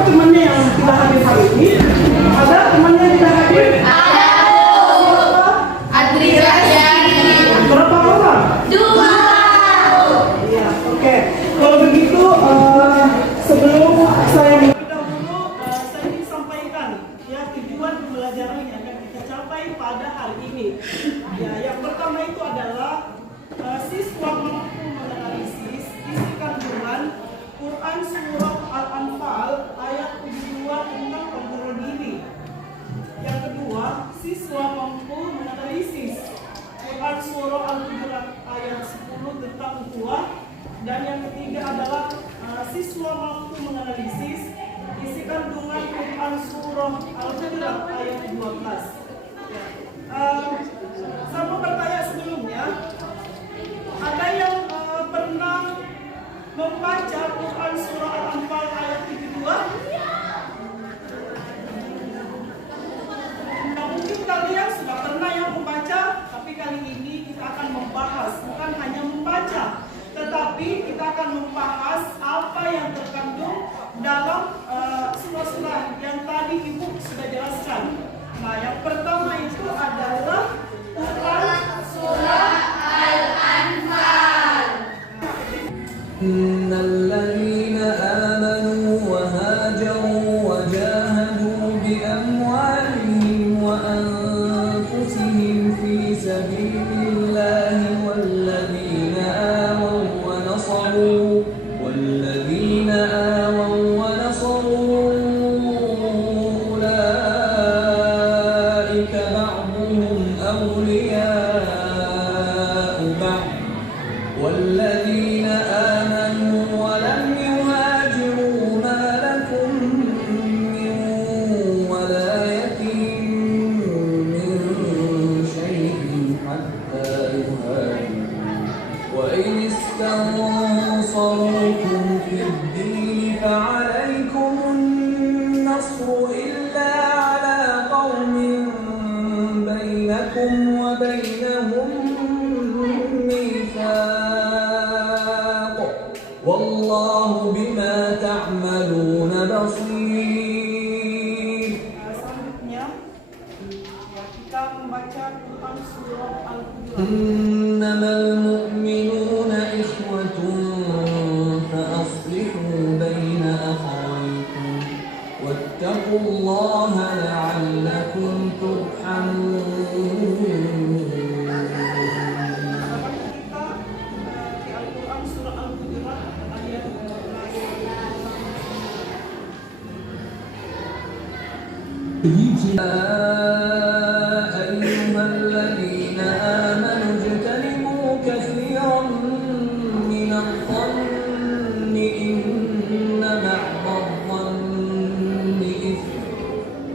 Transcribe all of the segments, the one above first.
Temannya yang tidak hadir hari ini, ada temannya yang tidak hadir? Adria Yani. Berapa orang? 2. Iya, oke. Kalau begitu, sebelum saya mendahulu, saya ingin sampaikan ya tujuan pembelajaran yang akan kita capai pada hari ini. Ya, yang pertama itu adalah siswa mampu menganalisis isi kandungan Quran Surah Al-Anfal ayat 72 tentang pembunuh diri. Yang kedua, siswa mampu menganalisis Quran Surah Al-Hujurat ayat 10 tentang ukhuwah. Dan yang ketiga adalah siswa mampu menganalisis isi kandungan Quran Surah Al-Hujurat ayat 12. Saya mau bertanya sebelumnya, ada yang pernah membaca Quran Surah Al-Anfal ayat 72? Nah, mungkin kalian sudah pernah yang membaca, tapi kali ini kita akan membahas, bukan hanya membaca, tetapi kita akan membahas apa yang terkandung dalam surah-surah yang tadi Ibu sudah jelaskan. Nah, yang pertama itu adalah Quran Surah Al-Anfal. إن الذين آمنوا وهاجروا وجاهدوا بأموالهم وأنفسهم في سبيل الله والذين آووا ونصروا أولئك بعضهم أولياء بعض والذين آمنوا ولم يهاجروا ما لكم من ولايتهم من شيء حتى يهاجروا وإن استنصروكم في الدين فعليكم النصر إلا على قوم بينكم وبينهم ميثاق والله بما تعملون بصير. Selanjutnya, kita membaca Quran Surah Al-Hujurat. إنما المؤمنون إخوة فأصلحوا بين أخويكم واتقوا الله لعلكم ترحمون. Di Al-Quran Surah Al-Hujurat ayat 12. أيها الذين آمنوا اجتنبوا كثيرا من الظن إن بعض الظن إثم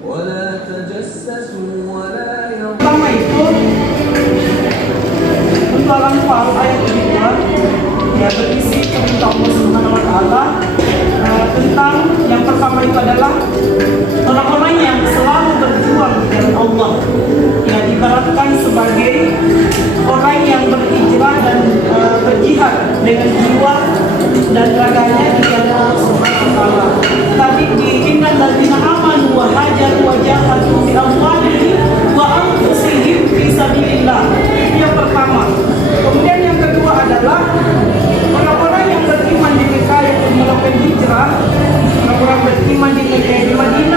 ولا تجسسوا ولا Pertama itu Surah Al-Anfal ayat 2 ya berisi perintah Allah Subhanahu wa taala tentang yang pertama itu adalah orang-orang yang selalu berjuang di jalan Allah. Ya diibaratkan sebagai orang yang berhijrah dan berjihad dengan jiwa dan raganya di jalan Allah Subhanahu wa taala. Tadi di innal ladzina amanu wa hajaru wa jahadu bi amwalihim wa anfusihim fi sabilillah. Itu yang pertama. Kemudian yang kedua adalah orang-orang yang beriman di Mekah yang melakukan hijrah, orang-orang beriman di Madinah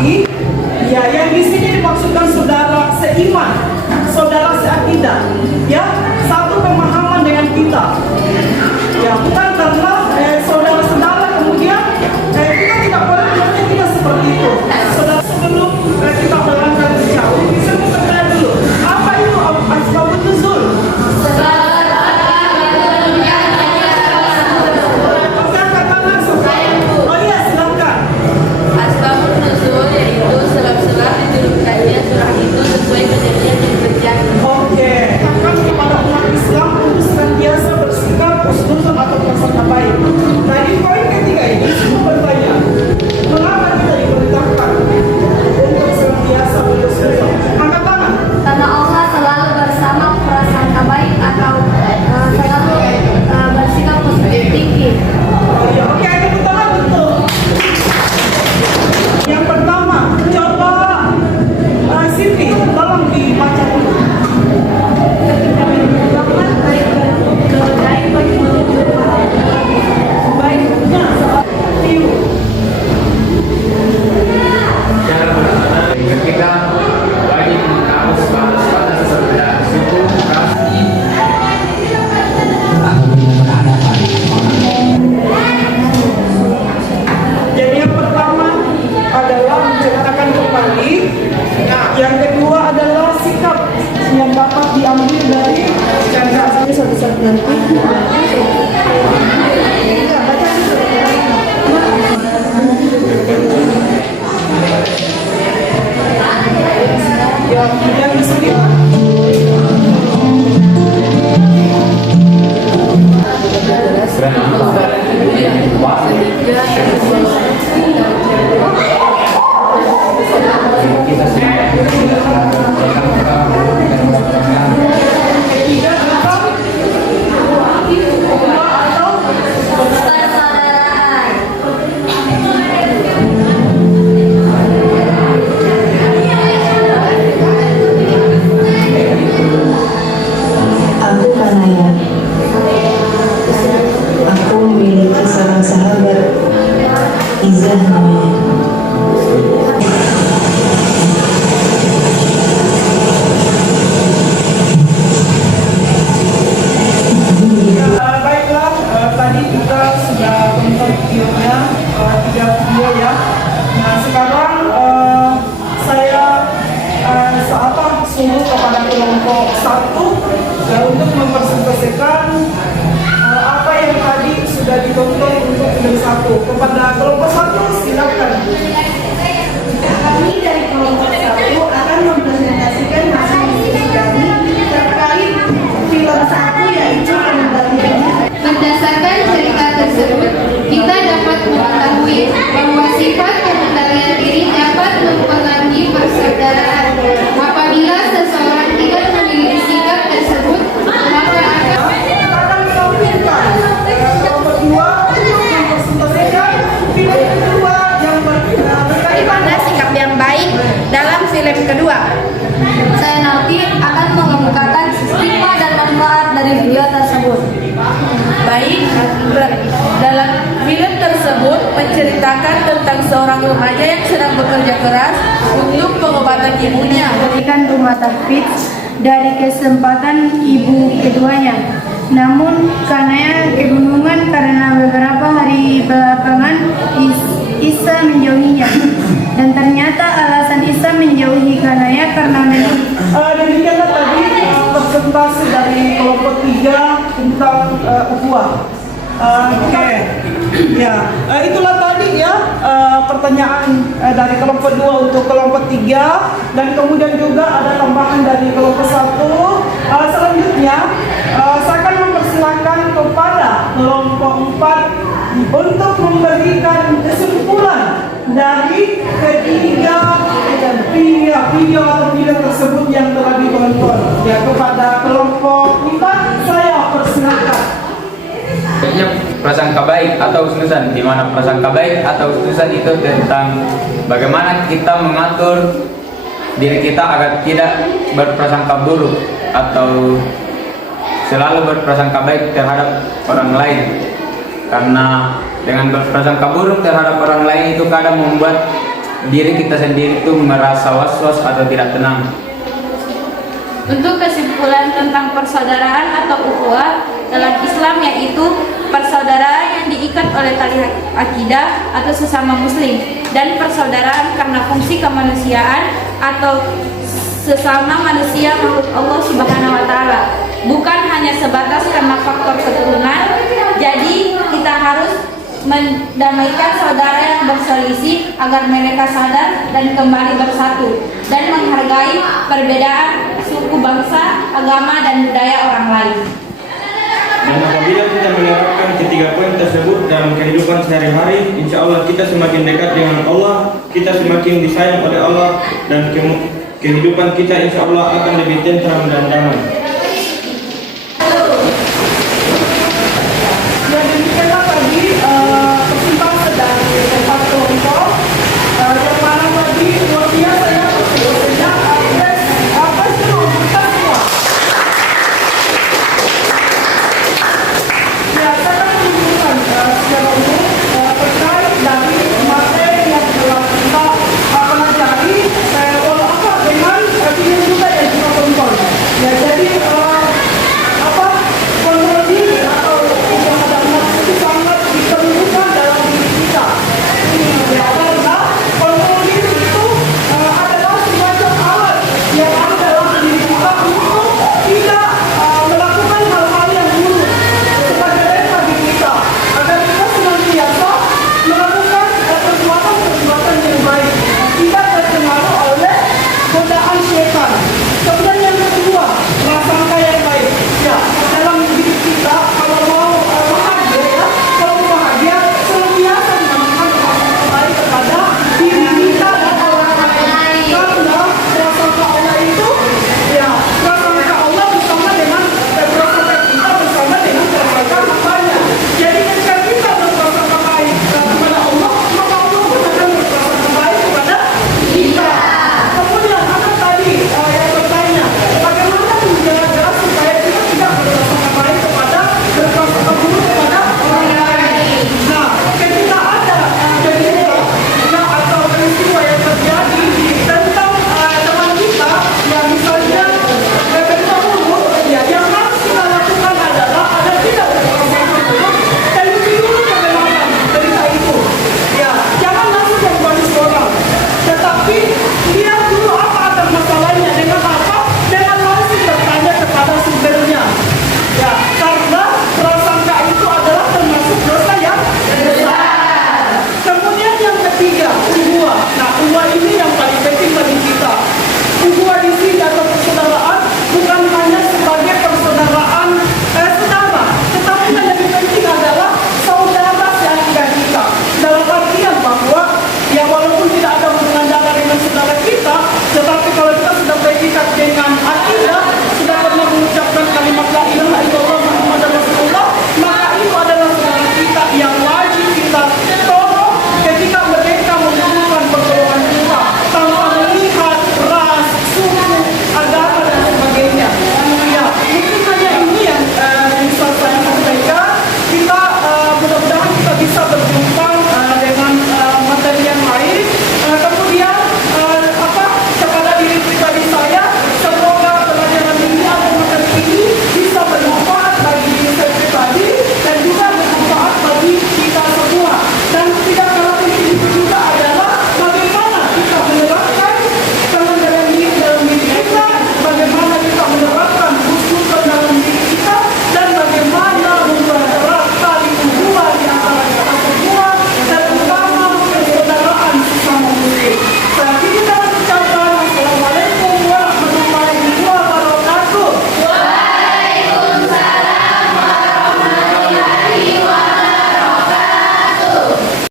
kembali, ya yang di sini dimaksudkan saudara seiman, saudara seakidah, ya satu pemahaman dengan kita. Ya bukan karena saudara-saudara kemudian kita tidak boleh berarti kita seperti itu. Saudara, sebelum kita berangkat jauh, saya mau bertanya dulu, apa itu asbabun nuzul? Oh iya, silakan. Asbabun nuzul yaitu sebab-sebab diturunkannya surah itu sesuai kejadian yang terjadi. Oke, kan kepada umat Islam untuk senantiasa bersikap husnuzon atau prasangka baik. Nah di poin ketiga ini semua bertanya, mengapa kita diperintahkan untuk senantiasa berhusnuzon? Angkat tangan. Karena Allah selalu bersama prasangka baik atau selalu bersikap positif tinggi. Oh iya, oke, tepuk tangan betul. Yang pertama, coba Siti, tolong dibaca dulu. Baiknya Tiu. Ketika wajib mengetahui batas sabda suku ras Jadi yang pertama adalah menceritakan kembali. Yang kedua adalah sikap yang dapat diambil dari canda satu-satu nanti. Yang di sini ketiga tentang atau Persaudaraan. Aku Kanaya. Aku memiliki seorang sahabat, Izah namanya. Baiklah, tadi kita sudah tonton videonya, 3 video ya. Nah sekarang saya suruh kepada kelompok 1 untuk mempresentasikan apa yang tadi sudah ditonton untuk film 1. Kepada kelompok 1 silakan. Kami dari kelompok 1 akan mempresentasikan hasil diskusi kami terkait film 1 yaitu Pengendalian. Berdasarkan cerita tersebut, kita dapat mengetahui bahwa sifat pengendalian diri dapat mempengaruhi persaudaraan. Apabila seseorang tidak memiliki sikap tersebut, maka akan Akan menampilkan kelompok 2 untuk mempresentasikan film kedua yang berkaitan. bagaimana sikap yang baik dalam film kedua. Saya nanti akan mengemukakan stigma dan manfaat dari video tersebut. Baik, dalam film tersebut menceritakan tentang seorang remaja yang sedang bekerja keras untuk pengobatan ibunya. Berikan rumah tahfidz dari kesempatan ibu keduanya. Namun karena kebingungan karena beberapa hari belakangan Isa menjauhinya. Dan ternyata alasan Isa menjauhi Kanaya karena Demikianlah tadi presentasi dari kelompok 3 tentang ukhuwah. Oke, ya itulah tadi ya pertanyaan dari kelompok 2 untuk kelompok 3 dan kemudian juga ada tambahan dari kelompok 1. Selanjutnya saya akan mempersilakan kepada kelompok 4 untuk memberikan kesimpulan dari ketiga video atau video tersebut yang telah ditonton. Ya, kepada kelompok 4 saya persilakan. Sebenarnya prasangka baik atau husnuzan, di mana prasangka baik atau husnuzan itu tentang bagaimana kita mengatur diri kita agar tidak berprasangka buruk atau selalu berprasangka baik terhadap orang lain. Karena dengan berprasangka buruk terhadap orang lain itu kadang membuat diri kita sendiri itu merasa was-was atau tidak tenang. Untuk kesimpulan tentang persaudaraan atau ukhuwah dalam Islam, yaitu persaudaraan yang diikat oleh tali akidah atau sesama muslim, dan persaudaraan karena fungsi kemanusiaan atau sesama manusia makhluk Allah Subhanahu wa taala, bukan hanya sebatas karena faktor keturunan. Jadi kita harus mendamaikan saudara yang berselisih agar mereka sadar dan kembali bersatu dan menghargai perbedaan suku, bangsa, agama, dan budaya orang lain. Dan apabila kita menerapkan ketiga poin tersebut dalam kehidupan sehari-hari, insya Allah kita semakin dekat dengan Allah, kita semakin disayang oleh Allah, dan kehidupan kita insya Allah akan lebih tentram dan damai.